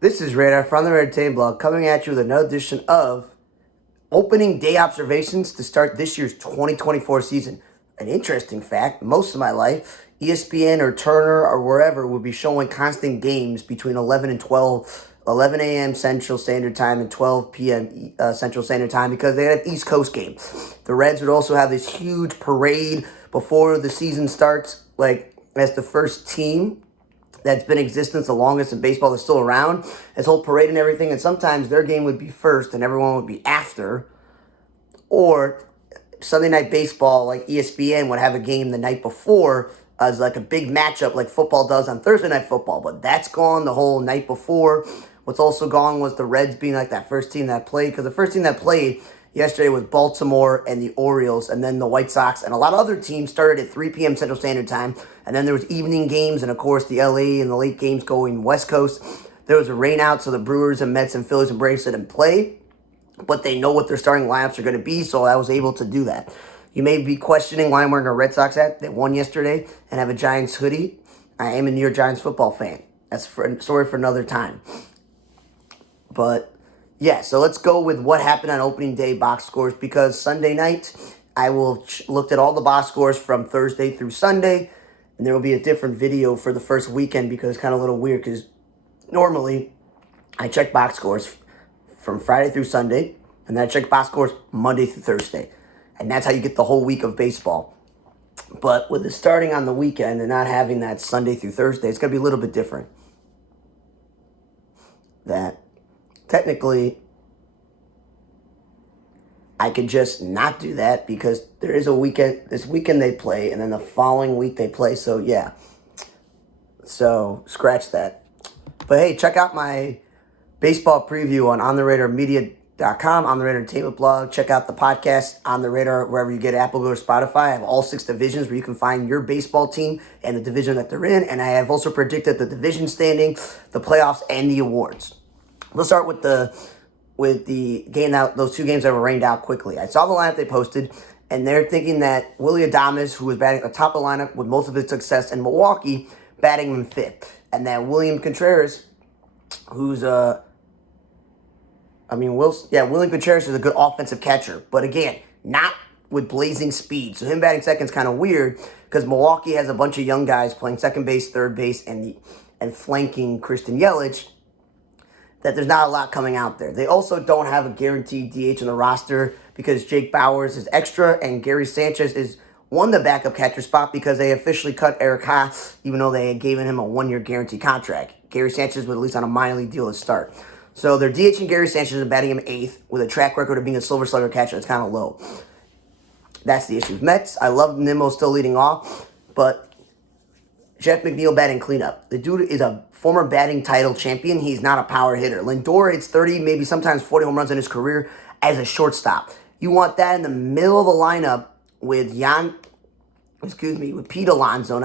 This is Radar from the Red Team Blog coming at you with another edition of Opening Day Observations to start this year's 2024 season. An interesting fact, most of my life, ESPN or Turner or wherever would be showing constant games between 11 and 12, 11 a.m. Central Standard Time and 12 p.m. Central Standard Time because they had East Coast games. The Reds would also have this huge parade before the season starts, like as the first team that's been in existence the longest in baseball that's still around, this whole parade and everything, and sometimes their game would be first and everyone would be after, or Sunday Night Baseball, like ESPN, would have a game the night before as like a big matchup like football does on Thursday Night Football, but that's gone the whole night before. What's also gone was the Reds being like that first team that played, because the first team that played yesterday was Baltimore and the Orioles, and then the White Sox, and a lot of other teams started at 3 p.m. Central Standard Time, and then there was evening games, and of course the LA and the late games going West Coast. There was a rain out, so the Brewers and Mets and Phillies and Braves didn't play, but they know what their starting lineups are going to be, so I was able to do that. You may be questioning why I'm wearing a Red Sox hat. They won yesterday and have a Giants hoodie. I am a New York Giants football fan. That's story for another time. But yeah, so let's go with what happened on opening day box scores, because Sunday night I will looked at all the box scores from Thursday through Sunday, and there will be a different video for the first weekend because it's kind of a little weird, because normally I check box scores from Friday through Sunday, and then I check box scores Monday through Thursday, and that's how you get the whole week of baseball. But with it starting on the weekend and not having that Sunday through Thursday, it's going to be a little bit different. That technically, I could just not do that because there is a weekend. This weekend they play, and then the following week they play. So, yeah. So, scratch that. But, hey, check out my baseball preview on OnTheRadarMedia.com, On The Radar Entertainment blog. Check out the podcast, On The Radar, wherever you get Apple or Spotify. I have all 6 divisions where you can find your baseball team and the division that they're in. And I have also predicted the division standing, the playoffs, and the awards. Let's start with the game out. Those 2 games that were rained out quickly. I saw the lineup they posted, and they're thinking that Willie Adames, who was batting at the top of the lineup with most of his success in Milwaukee, batting in 5th, and that William Contreras, who's William Contreras is a good offensive catcher, but again, not with blazing speed. So him batting second is kind of weird because Milwaukee has a bunch of young guys playing second base, third base, and flanking Christian Yelich, that there's not a lot coming out there. They also don't have a guaranteed DH in the roster because Jake Bauers is extra and Gary Sanchez won the backup catcher spot because they officially cut Eric Haas, even though they had given him a 1-year guaranteed contract. Gary Sanchez was at least on a minor league deal to start. So they're DHing Gary Sanchez and batting him 8th with a track record of being a Silver Slugger catcher. It's kind of low. That's the issue. Mets, I love Nimmo still leading off, but Jeff McNeil batting cleanup. The dude is a former batting title champion. He's not a power hitter. Lindor hits 30, maybe sometimes 40 home runs in his career as a shortstop. You want that in the middle of the lineup with Pete Alonso,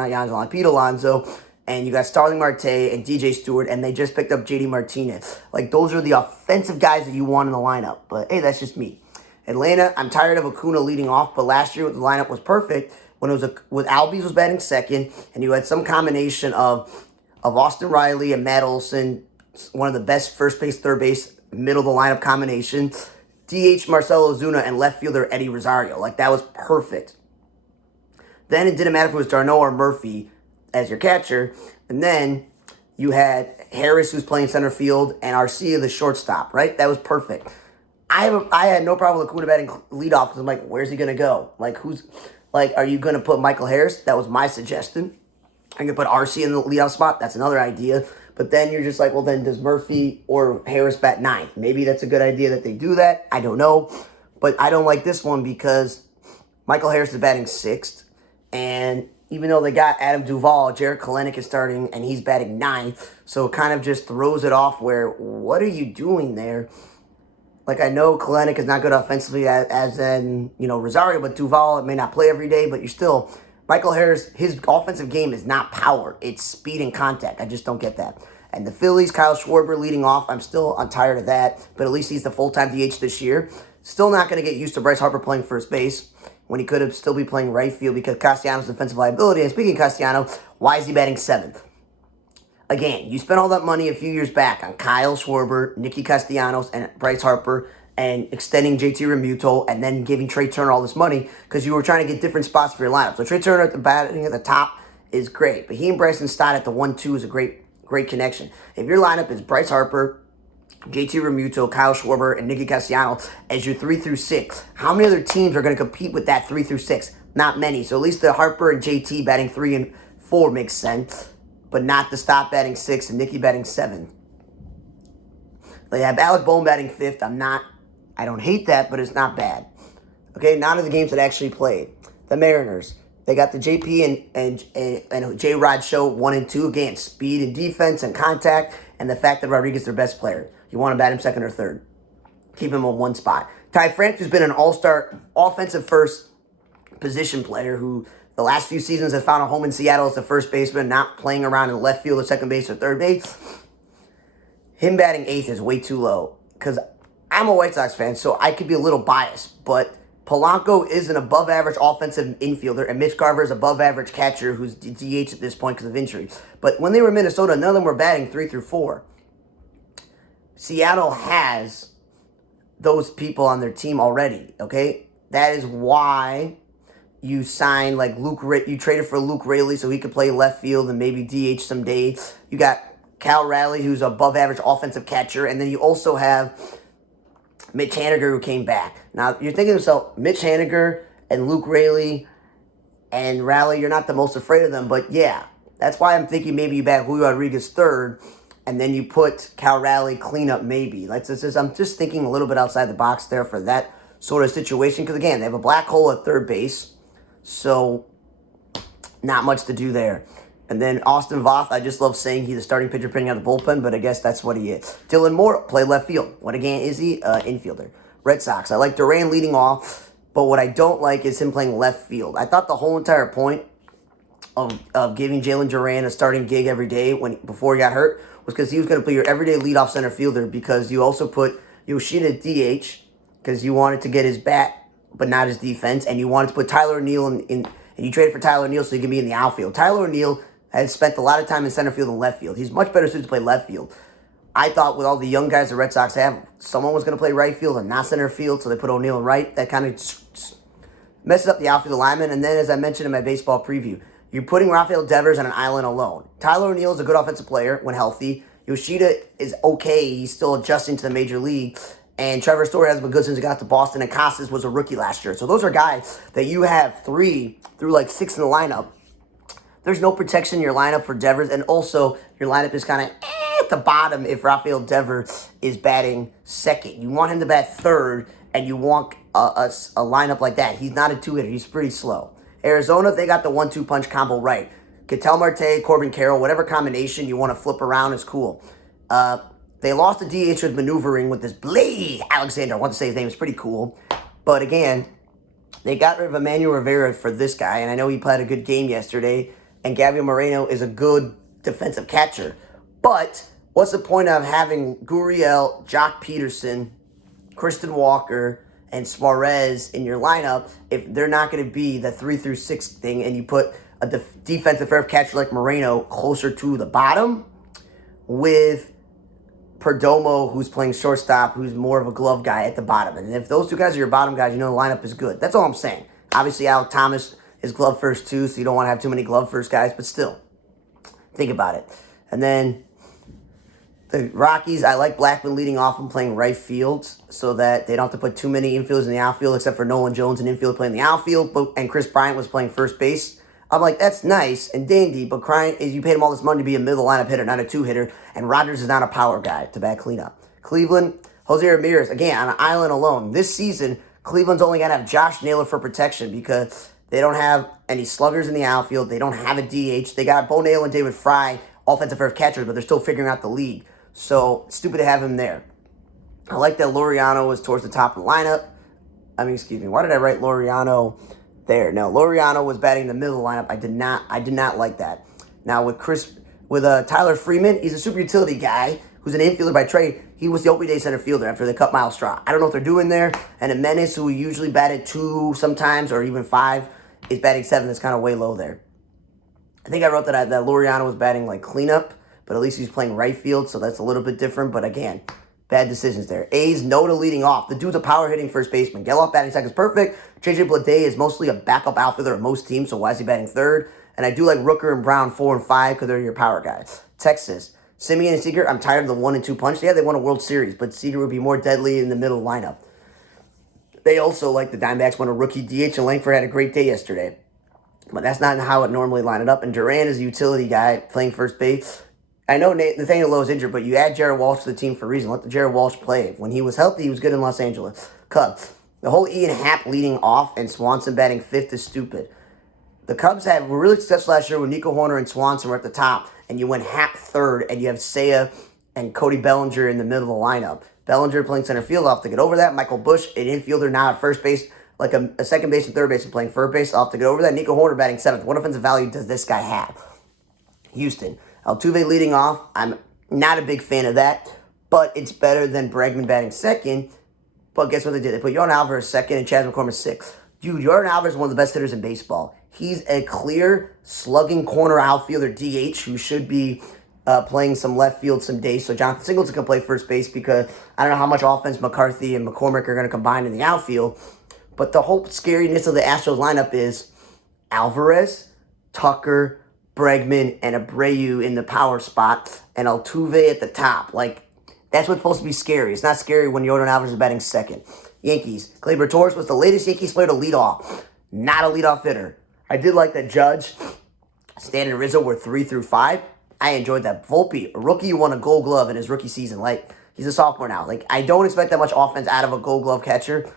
and you got Starling Marte and DJ Stewart, and they just picked up JD Martinez. Like, those are the offensive guys that you want in the lineup. But, hey, that's just me. Atlanta, I'm tired of Acuna leading off, but last year the lineup was perfect when it was with Albies was batting second, and you had some combination of Austin Riley and Matt Olson, one of the best first base, third base, middle of the lineup combination. DH Marcelo Ozuna and left fielder Eddie Rosario. Like, that was perfect. Then it didn't matter if it was Darno or Murphy as your catcher. And then you had Harris, who's playing center field, and Arcia, the shortstop, right? That was perfect. I had no problem with Acuna batting leadoff because I'm like, where's he going to go? Are you going to put Michael Harris? That was my suggestion. I'm going to put Arcia in the leadoff spot. That's another idea. But then you're just like, well, then does Murphy or Harris bat 9th? Maybe that's a good idea that they do that. I don't know. But I don't like this one because Michael Harris is batting 6th. And even though they got Adam Duvall, Jarrett Kelenic is starting, and he's batting 9th. So it kind of just throws it off where, what are you doing there? Like, I know Kelenic is not good offensively as in, Rosario, but Duvall may not play every day, but you're still... Michael Harris, his offensive game is not power. It's speed and contact. I just don't get that. And the Phillies, Kyle Schwarber leading off. I'm tired of that, but at least he's the full-time DH this year. Still not going to get used to Bryce Harper playing first base when he could have still be playing right field because Castellanos' defensive liability. And speaking of Castellanos, why is he batting 7th? Again, you spent all that money a few years back on Kyle Schwarber, Nicky Castellanos, and Bryce Harper, and extending JT Realmuto, and then giving Trey Turner all this money because you were trying to get different spots for your lineup. So Trey Turner at the batting at the top is great, but he and Bryson Stott at the 1-2 is a great connection. If your lineup is Bryce Harper, JT Realmuto, Kyle Schwarber, and Nicky Castellanos as your 3 through 6, how many other teams are going to compete with that 3 through 6? Not many. So at least the Harper and JT batting 3 and 4 makes sense, but not the Stott batting 6 and Nicky batting 7. They have Alec Bohm batting 5th. I don't hate that, but it's not bad. Okay, none of the games that actually played. The Mariners, they got the JP and J-Rod show 1 and 2. Again, speed and defense and contact, and the fact that Rodriguez is their best player. You want to bat him 2nd or 3rd. Keep him on one spot. Ty France, who's been an all-star offensive first position player who the last few seasons has found a home in Seattle as the first baseman, not playing around in left field or second base or third base. Him batting 8th is way too low because I'm a White Sox fan, so I could be a little biased, but Polanco is an above-average offensive infielder, and Mitch Garver is above-average catcher who's DH at this point because of injury. But when they were in Minnesota, none of them were batting 3 through 4. Seattle has those people on their team already, okay? That is why you signed like you traded for Luke Raley so he could play left field and maybe DH some days. You got Cal Raleigh, who's above-average offensive catcher, and then you also have Mitch Haniger, who came back. Now, you're thinking to yourself, Mitch Haniger and Luke Raley and Raleigh, you're not the most afraid of them, but yeah, that's why I'm thinking maybe you bat Julio Rodriguez 3rd, and then you put Cal Raleigh cleanup maybe. I'm just thinking a little bit outside the box there for that sort of situation, because again, they have a black hole at third base, so not much to do there. And then Austin Voth, I just love saying he's a starting pitcher pitching out of the bullpen, but I guess that's what he is. Dylan Moore, play left field. What again is he? Infielder. Red Sox, I like Duran leading off, but what I don't like is him playing left field. I thought the whole entire point of giving Jalen Duran a starting gig every day before he got hurt was because he was going to play your everyday leadoff center fielder, because you also put Yoshida at DH because you wanted to get his bat but not his defense, and you wanted to put Tyler O'Neill in and you traded for Tyler O'Neill so he can be in the outfield. Tyler O'Neill has spent a lot of time in center field and left field. He's much better suited to play left field. I thought with all the young guys the Red Sox have, someone was going to play right field and not center field, so they put O'Neill in right. That kind of messes up the outfield alignment. And then, as I mentioned in my baseball preview, you're putting Rafael Devers on an island alone. Tyler O'Neill is a good offensive player when healthy. Yoshida is okay. He's still adjusting to the major league. And Trevor Story hasn't been good since he got to Boston, and Casas was a rookie last year. So those are guys that you have 3 through like 6 in the lineup. There's no protection in your lineup for Devers, and also your lineup is kind of at the bottom if Rafael Devers is batting 2nd. You want him to bat 3rd, and you want a lineup like that. He's not a 2-hitter. He's pretty slow. Arizona, they got the 1-2 punch combo right. Ketel Marte, Corbin Carroll, whatever combination you want to flip around is cool. They lost the DH with maneuvering with this Blaze Alexander. I want to say his name is pretty cool. But again, they got rid of Emmanuel Rivera for this guy, and I know he played a good game yesterday, and Gabriel Moreno is a good defensive catcher. But what's the point of having Gurriel, Jock Peterson, Kristen Walker, and Suarez in your lineup if they're not going to be the 3 through 6 thing, and you put a defensive fair catcher like Moreno closer to the bottom with Perdomo, who's playing shortstop, who's more of a glove guy at the bottom. And if those 2 guys are your bottom guys, you know the lineup is good. That's all I'm saying. Obviously, Alec Thomas is glove first too, so you don't want to have too many glove first guys, but still, think about it. And then the Rockies, I like Blackman leading off and playing right field so that they don't have to put too many infielders in the outfield, except for Nolan Jones, an infield playing the outfield, and Chris Bryant was playing first base. I'm like, that's nice and dandy, but crying is you paid him all this money to be a middle lineup hitter, not a 2-hitter, and Rodgers is not a power guy to bat cleanup. Cleveland, Jose Ramirez, again, on an island alone. This season, Cleveland's only got to have Josh Naylor for protection because they don't have any sluggers in the outfield. They don't have a DH. They got Bo Naylor and David Fry, offensive first catchers, but they're still figuring out the league. So, stupid to have him there. I like that Laureano was towards the top of the lineup. Why did I write Laureano there? No, Laureano was batting in the middle of the lineup. I did not like that. Now with Tyler Freeman, he's a super utility guy who's an infielder by trade. He was the opening day center fielder after they cut Miles Straw. I don't know what they're doing there. And a Menace, who usually batted 2 sometimes or even 5, is batting 7. That's kind of way low there. I think I wrote that Laureano was batting like cleanup, but at least he's playing right field, so that's a little bit different. But again, bad decisions there. A's Noda leading off. The dude's a power hitting first baseman. Geloff batting second is perfect. JJ Bleday is mostly a backup outfielder at most teams, so why is he batting third? And I do like Rooker and Brown 4 and 5 because they're your power guys. Texas, Simeon and Seager, I'm tired of the 1 and 2 punch. Yeah, they won a World Series, but Seager would be more deadly in the middle lineup. They also, like the Diamondbacks, won a rookie DH, and Langford had a great day yesterday. But that's not how it normally lined up. And Duran is a utility guy playing first base. I know Nathaniel Lowe is injured, but you add Jared Walsh to the team for a reason. Let the Jared Walsh play. When he was healthy, he was good in Los Angeles. Cubs. The whole Ian Happ leading off and Swanson batting fifth is stupid. The Cubs were really successful last year when Nico Horner and Swanson were at the top, and you went Happ third, and you have Seiya and Cody Bellinger in the middle of the lineup. Bellinger playing center field. I'll have to get over that. Michael Busch, an infielder now at first base, like a second base and third base and playing third base. I'll have to get over that. Nico Horner batting seventh. What offensive value does this guy have? Houston. Altuve leading off. I'm not a big fan of that, but it's better than Bregman batting second. But guess what they did? They put Yordan Alvarez second and Chas McCormick sixth. Dude, Yordan Alvarez is one of the best hitters in baseball. He's a clear slugging corner outfielder DH who should be playing some left field some days. So Jonathan Singleton can play first base because I don't know how much offense McCarthy and McCormick are going to combine in the outfield. But the whole scariness of the Astros lineup is Alvarez, Tucker, Bregman, and Abreu in the power spot, and Altuve at the top. Like, that's what's supposed to be scary. It's not scary when Yordan Alvarez is batting second. Yankees. Gleyber Torres was the latest Yankees player to lead off. Not a leadoff hitter. I did like that Judge, Stan, and Rizzo were 3 through 5. I enjoyed that. Volpe, a rookie who won a Gold Glove in his rookie season. Like, he's a sophomore now. Like, I don't expect that much offense out of a Gold Glove catcher.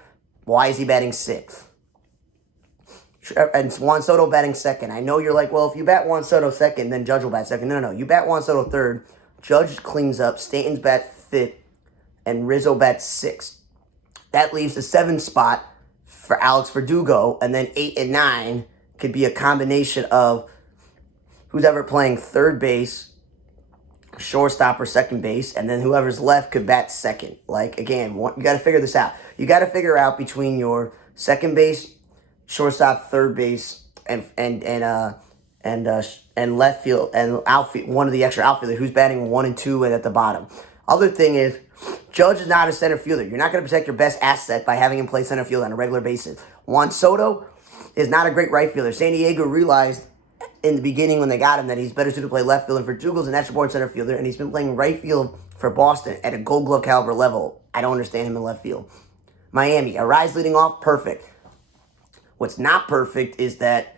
Why is he batting sixth? And Juan Soto batting second. I know you're like, well, if you bat Juan Soto second, then Judge will bat second. No. You bat Juan Soto third. Judge cleans up. Stanton's bat fifth. And Rizzo bats sixth. That leaves the 7th spot for Alex Verdugo. And then 8 and 9 could be a combination of who's ever playing third base, shortstop, or second base. And then whoever's left could bat second. Like, again, you got to figure this out. You got to figure out between your second base, shortstop, third base, and left field and outfield. One of the extra outfielders who's batting 1 and 2 and at the bottom. Other thing is, Judge is not a center fielder. You're not going to protect your best asset by having him play center field on a regular basis. Juan Soto is not a great right fielder. San Diego realized in the beginning when they got him that he's better suited to play left field, and Verdugo's a natural born center fielder, and he's been playing right field for Boston at a Gold Glove caliber level. I don't understand him in left field. Miami, Arise leading off, perfect. What's not perfect is that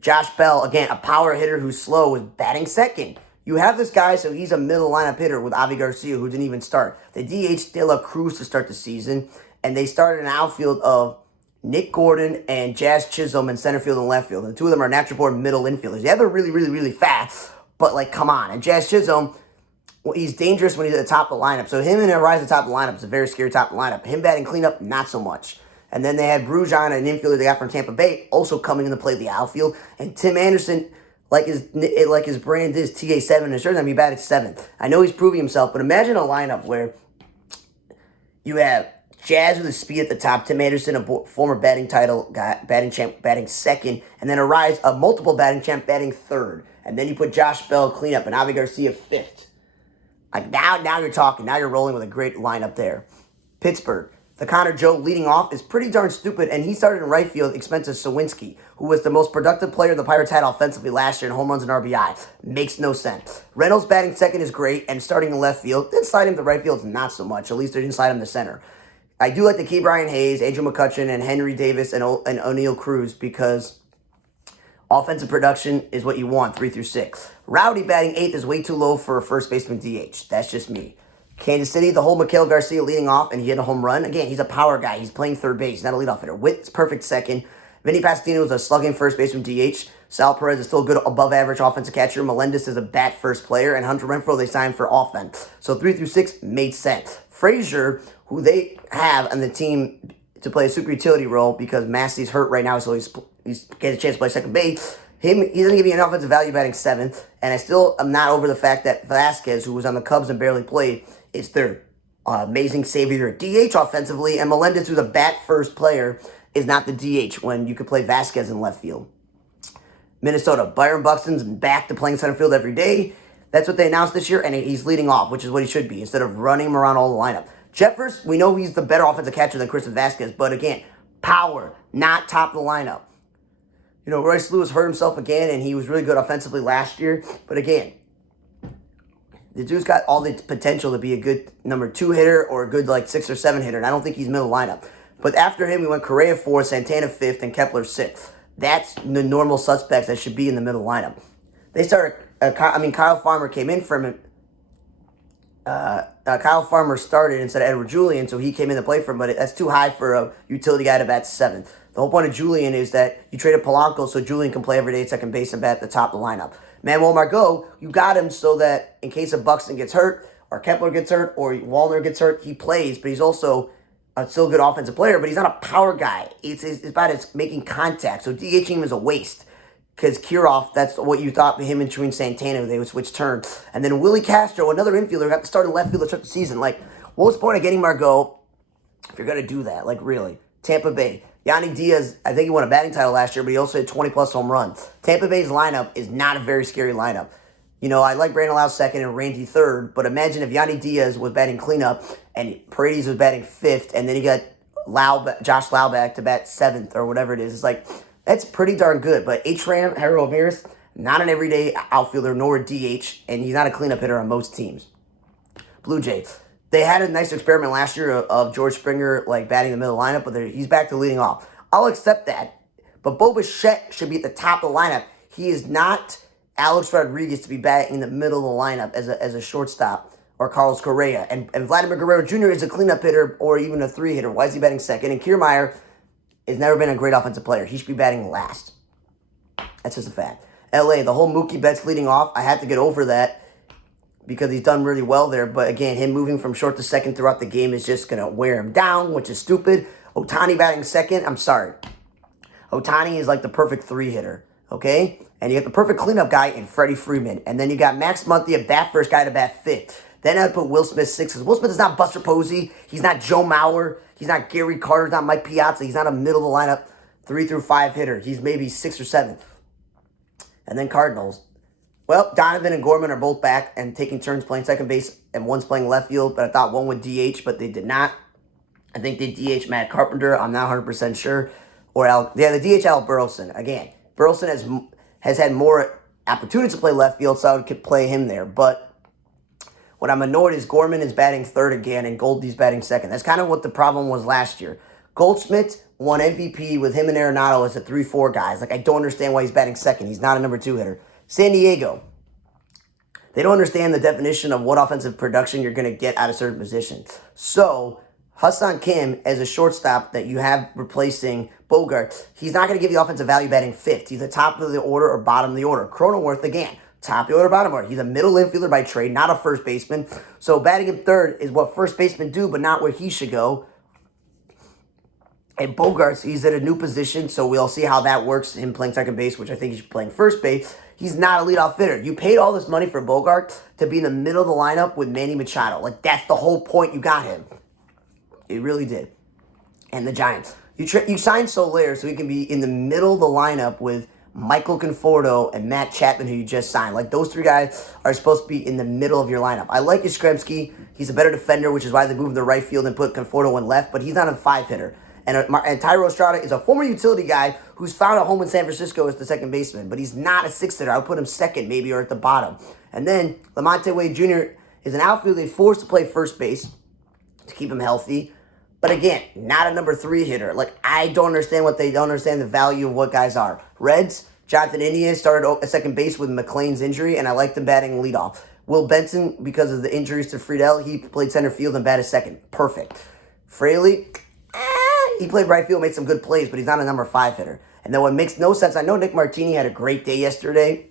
Josh Bell, again, a power hitter who's slow, is batting second. You have this guy, so he's a middle lineup hitter with Avi Garcia, who didn't even start. They DH De La Cruz to start the season, and they started an outfield of Nick Gordon and Jazz Chisholm in center field and left field. And the two of them are natural born middle infielders. Yeah, they're really, really, really fast, but, like, come on. And Jazz Chisholm, well, he's dangerous when he's at the top of the lineup. So him and Arise at the top of the lineup is a very scary top of the lineup. Him batting cleanup, not so much. And then they had Brujan, an infielder they got from Tampa Bay, also coming in to play the outfield. And Tim Anderson, like his brand is TA7 in his jersey, he batted 7th. I know he's proving himself, but imagine a lineup where you have Jazz with the speed at the top, Tim Anderson, a former batting title guy, batting champ, batting second, and then Arise, a multiple batting champ, batting third. And then you put Josh Bell cleanup and Avi Garcia 5th. Like now you're talking. Now you're rolling with a great lineup there. Pittsburgh. The Connor Joe leading off is pretty darn stupid, and he started in right field, expensive Sawinski, who was the most productive player the Pirates had offensively last year in home runs and RBI. Makes no sense. Reynolds batting second is great, and starting in left field. Then slide him to right field is not so much. At least they didn't slide him to center. I do like to keep Brian Hayes, Adrian McCutcheon, and Henry Davis and O'Neal Cruz because offensive production is what you want, 3 through 6. Rowdy batting 8th is way too low for a first baseman DH. That's just me. Kansas City, the whole Miguel Garcia leading off, and he hit a home run. Again, he's a power guy. He's playing third base. He's not a leadoff hitter. Witt's perfect second. Vinny Pasquantino is a slugging first baseman DH. Sal Perez is still a good above-average offensive catcher. Melendez is a bat first player. And Hunter Renfroe, they signed for offense. So 3 through 6 made sense. Frazier, who they have on the team to play a super utility role because Massey's hurt right now, so he's getting a chance to play second base. He doesn't give you an offensive value batting 7th. And I still am not over the fact that Vasquez, who was on the Cubs and barely played, is their amazing savior at DH offensively. And Melendez, who's a bat-first player, is not the DH when you could play Vasquez in left field. Minnesota, Byron Buxton's back to playing center field every day. That's what they announced this year, and he's leading off, which is what he should be, instead of running him around all the lineup. Jeffers, we know he's the better offensive catcher than Christian Vasquez, but again, power, not top of the lineup. You know, Royce Lewis hurt himself again, and he was really good offensively last year. But again, the dude's got all the potential to be a good number 2 hitter or a good, like, 6 or 7 hitter, and I don't think he's middle lineup. But after him, we went Correa 4th, Santana 5th, and Kepler 6th. That's the normal suspects that should be in the middle lineup. They started, Kyle Farmer came in from him. Kyle Farmer started instead of Edward Julian, so he came in to play for him, but that's too high for a utility guy to bat 7th. The whole point of Julian is that you traded Polanco so Julian can play every day at second base and bat at the top of the lineup. Manuel Margot, you got him so that in case of Buxton gets hurt, or Kepler gets hurt, or Wallner gets hurt, he plays, but he's also a still good offensive player, but he's not a power guy. It's about his making contact, so DHing him is a waste. Because Kirov, that's what you thought him and Trin Santana, they would switch turns. And then Willie Castro, another infielder, got to start in left field to start the season. Like, what was the point of getting Margot if you're going to do that? Like, really. Tampa Bay. Yanni Diaz, I think he won a batting title last year, but he also had 20-plus home runs. Tampa Bay's lineup is not a very scary lineup. You know, I like Brandon Lau 2nd and Randy 3rd, but imagine if Yanni Diaz was batting cleanup and Paredes was batting 5th, and then he got Josh Lau back to bat 7th or whatever it is. It's like, that's pretty darn good. But H-Ram, Harold Ramirez, not an everyday outfielder nor a DH, and he's not a cleanup hitter on most teams. Blue Jays. They had a nice experiment last year of George Springer like batting the middle lineup, but he's back to leading off. I'll accept that. But Bo Bichette should be at the top of the lineup. He is not Alex Rodriguez to be batting in the middle of the lineup as a shortstop or Carlos Correa. And Vladimir Guerrero Jr. is a cleanup hitter or even a 3 hitter. Why is he batting 2nd? And Kiermaier has never been a great offensive player. He should be batting last. That's just a fact. LA, the whole Mookie Betts leading off, I had to get over that because he's done really well there. But again, him moving from short to 2nd throughout the game is just going to wear him down, which is stupid. Ohtani batting 2nd, I'm sorry. Ohtani is like the perfect 3 hitter, okay? And you got the perfect cleanup guy in Freddie Freeman. And then you got Max Muncy, a bat first guy to bat 5th. Then I'd put Will Smith 6th. Will Smith is not Buster Posey. He's not Joe Mauer. He's not Gary Carter. He's not Mike Piazza. He's not a middle of the lineup 3 through 5 hitter. He's maybe 6th or 7th. And then Cardinals. Well, Donovan and Gorman are both back and taking turns playing second base, and one's playing left field, but I thought one would DH, but they did not. I think they DH Matt Carpenter. I'm not 100% sure. Or the DH Al Burleson. Again, Burleson has had more opportunities to play left field, so I would play him there. But what I'm annoyed is Gorman is batting 3rd again, and Goldie's batting 2nd. That's kind of what the problem was last year. Goldschmidt won MVP with him and Arenado as the 3-4 guys. Like, I don't understand why he's batting 2nd. He's not a number 2 hitter. San Diego. They don't understand the definition of what offensive production you're going to get out of certain positions. So, Hassan Kim, as a shortstop that you have replacing Bogart, he's not going to give you offensive value batting 5th. He's the top of the order or bottom of the order. Cronenworth, again, top of the order, bottom order. He's a middle infielder by trade, not a first baseman. So batting him 3rd is what first basemen do, but not where he should go. And Bogarts, he's at a new position, so we'll see how that works, him playing second base, which I think he's playing first base. He's not a leadoff hitter. You paid all this money for Bogart to be in the middle of the lineup with Manny Machado. Like, that's the whole point you got him. It really did. And the Giants. You signed Soler so he can be in the middle of the lineup with Michael Conforto and Matt Chapman, who you just signed. Like, those 3 guys are supposed to be in the middle of your lineup. I like Yastrzemski. He's a better defender, which is why they moved him to right field and put Conforto in left, but he's not a 5 hitter. And Tyro Estrada is a former utility guy who's found a home in San Francisco as the second baseman, but he's not a 6 hitter. I would put him 2nd maybe or at the bottom. And then Lamonte Wade Jr. is an outfielder they forced to play first base to keep him healthy. But again, not a number 3 hitter. Like, I don't understand what they don't understand the value of what guys are. Reds, Jonathan India started at second base with McLean's injury, and I liked him batting leadoff. Will Benson, because of the injuries to Friedel, he played center field and batted 2nd. Perfect. Fraley, he played right field, made some good plays, but he's not a number 5 hitter. And then what makes no sense, I know Nick Martini had a great day yesterday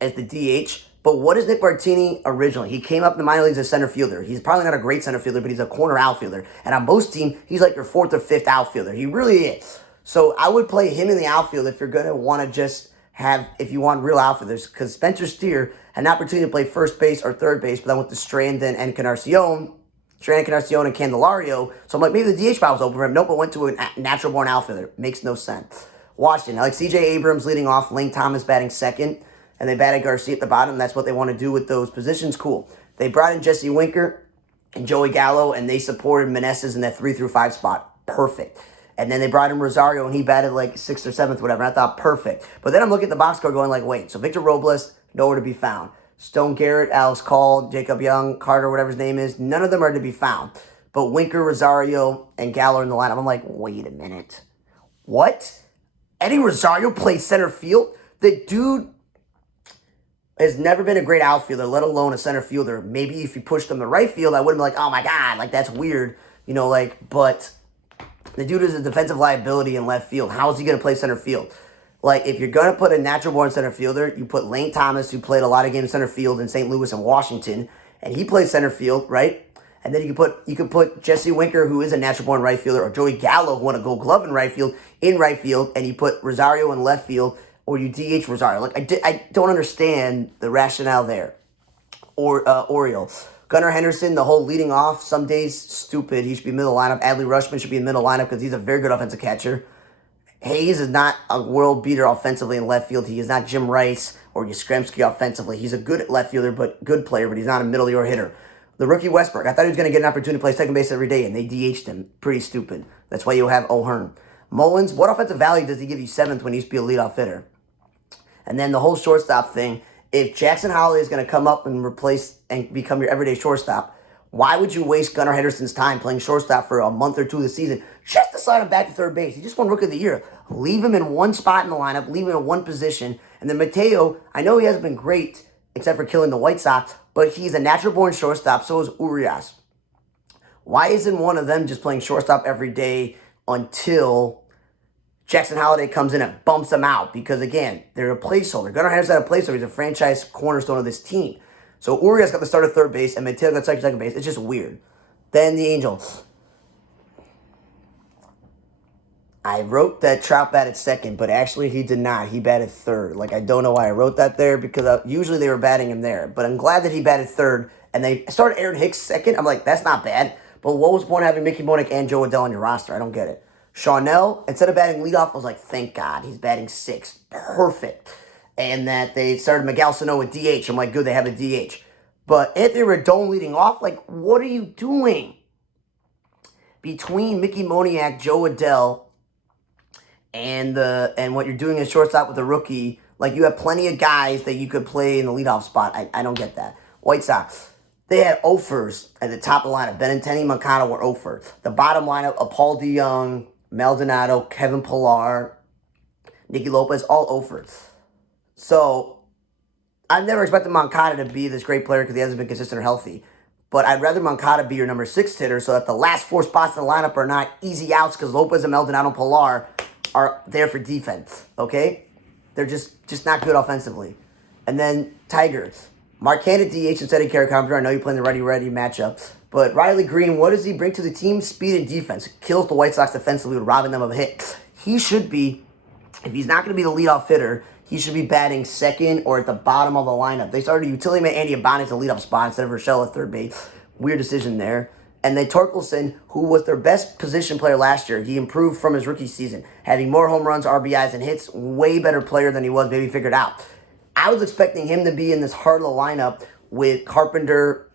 as the DH, but what is Nick Martini originally? He came up in the minor leagues as center fielder. He's probably not a great center fielder, but he's a corner outfielder. And on most teams, he's like your 4th or 5th outfielder. He really is. So I would play him in the outfield if you're going to want to just have, if you want real outfielders, because Spencer Steer had an opportunity to play first base or third base, but then went to Strand and Encarnacion and Candelario. So I'm like, maybe the DH spot was open for him. Nope, but went to a natural-born outfielder. Makes no sense. Washington, I like C.J. Abrams leading off, Lane Thomas batting 2nd. and they batted Garcia at the bottom. That's what they want to do with those positions. Cool. They brought in Jesse Winker and Joey Gallo, and they supported Meneses in that 3 through 5 spot. Perfect. And then they brought in Rosario, and he batted like 6th or 7th, whatever. And I thought, perfect. But then I'm looking at the box score going like, wait, so Victor Robles, nowhere to be found. Stone Garrett, Alex Call, Jacob Young, Carter, whatever his name is, none of them are to be found. But Winker, Rosario, and Gallo in the lineup. I'm like, wait a minute. What? Eddie Rosario plays center field? The dude has never been a great outfielder, let alone a center fielder. Maybe if you pushed him to right field, I wouldn't be like, oh my God, like that's weird. But the dude is a defensive liability in left field. How is he going to play center field? Like, if you're going to put a natural-born center fielder, you put Lane Thomas, who played a lot of games center field in St. Louis and Washington, and he plays center field, right? And then you can put Jesse Winker, who is a natural-born right fielder, or Joey Gallo, who won a Gold Glove in right field, and you put Rosario in left field, or you DH Rosario. Like, I don't understand the rationale there. Oriole. Gunnar Henderson, the whole leading off, some days, stupid. He should be middle lineup. Adley Rutschman should be in middle lineup because he's a very good offensive catcher. Hayes is not a world beater offensively in left field. He is not Jim Rice or Yastrzemski offensively. He's a good left fielder, but good player, but he's not a middle order hitter. The rookie Westbrook, I thought he was going to get an opportunity to play second base every day, and they DH'd him. Pretty stupid. That's why you have O'Hearn. Mullins, what offensive value does he give you 7th when he used to be a leadoff hitter? And then the whole shortstop thing, if Jackson Holiday is going to come up and replace and become your everyday shortstop, why would you waste Gunnar Henderson's time playing shortstop for a month or two of the season just to slide him back to third base? He just won Rookie of the Year. Leave him in one spot in the lineup, leave him in one position. And then Mateo, I know he hasn't been great except for killing the White Sox, but he's a natural-born shortstop, so is Urias. Why isn't one of them just playing shortstop every day until Jackson Holiday comes in and bumps them out? Because, again, they're a placeholder. Gunnar Henderson had a placeholder. He's a franchise cornerstone of this team. So Urias got the start at third base, and Mateo got second base. It's just weird. Then the Angels. I wrote that Trout batted second, but actually he did not. He batted third. Like, I don't know why I wrote that there, because usually they were batting him there. But I'm glad that he batted third, and they started Aaron Hicks second. I'm like, that's not bad. But what was the point of having Mickey Monick and Joe Adell on your roster? I don't get it. Shawnell, instead of batting leadoff, I was like, thank God. He's batting sixth. Perfect. And that they started Miguel Sano with DH. I'm like, good, they have a DH. But Anthony Rendon leading off, like, what are you doing? Between Mickey Moniak, Joe Adell, and what you're doing in shortstop with the rookie, like, you have plenty of guys that you could play in the leadoff spot. I don't get that. White Sox, they had offers at the top of the lineup. Benintendi, Moncada were offer. The bottom lineup of Paul DeYoung, Maldonado, Kevin Pillar, Nicky Lopez, all offers. So, I've never expected Moncada to be this great player because he hasn't been consistent or healthy. But I'd rather Moncada be your number 6 hitter so that the last 4 spots in the lineup are not easy outs because Lopez and Maldonado and Pillar are there for defense, okay? They're just not good offensively. And then Tigers. Marquette at DH instead of Kerry Carpenter. I know you're playing the righty-righty matchup. But Riley Green, what does he bring to the team? Speed and defense. Kills the White Sox defensively with robbing them of a hit. He should be, if he's not going to be the leadoff hitter, he should be batting second or at the bottom of the lineup. They started utility man Andy Abani to leadoff spot instead of Rochelle at third base. Weird decision there. And then Torkelson, who was their best position player last year, he improved from his rookie season, having more home runs, RBIs, and hits. Way better player than he was, maybe figured out. I was expecting him to be in this heart of the lineup with Carpenter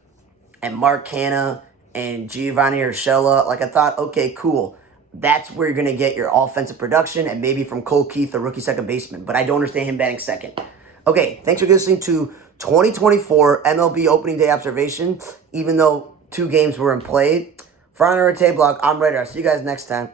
and Mark Canha and Giovanni Urshela. Like, I thought, okay, cool. That's where you're going to get your offensive production, and maybe from Cole Keith, the rookie second baseman. But I don't understand him batting second. Okay, thanks for listening to 2024 MLB Opening Day Observations, even though 2 games were in play. For Honor Tay Block, I'm Raider. I'll see you guys next time.